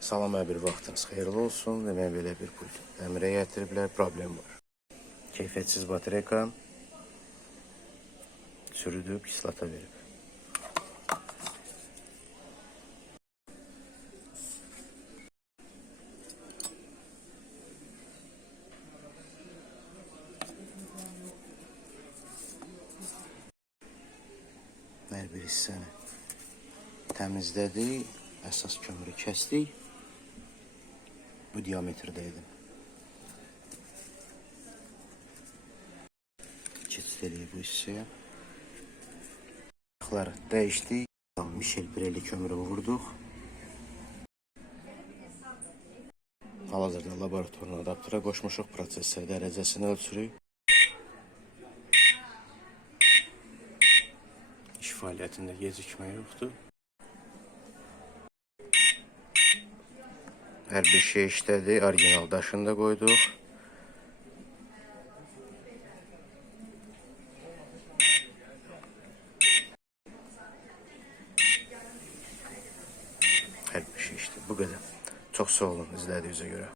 Salam, bir vaxtınız xeyirli olsun. Demək, belə bir pult əmrə gətiriblər, problem var. Keyfiyyətsiz batareyka sürüdüb, kislata verib. Hər bir hissəni təmizlədik, əsas kömürü kəsdik. Bu diametrdə idi. Keçid eləyib bu hissəyə. Yaxları dəyişdik. Michel Pirelli kömürü vurduq. Hal-hazırda laboratorun adaptera qoşmuşuq, prosesor dərəcəsini ölçürük. İş fəaliyyətində gecikmə yoxdur. Hər bir şey işlədi, orijinal daşını da qoyduq. Hər bir şey işlədi, bu qədər. Çox sağ olun izlədiyinizə görə.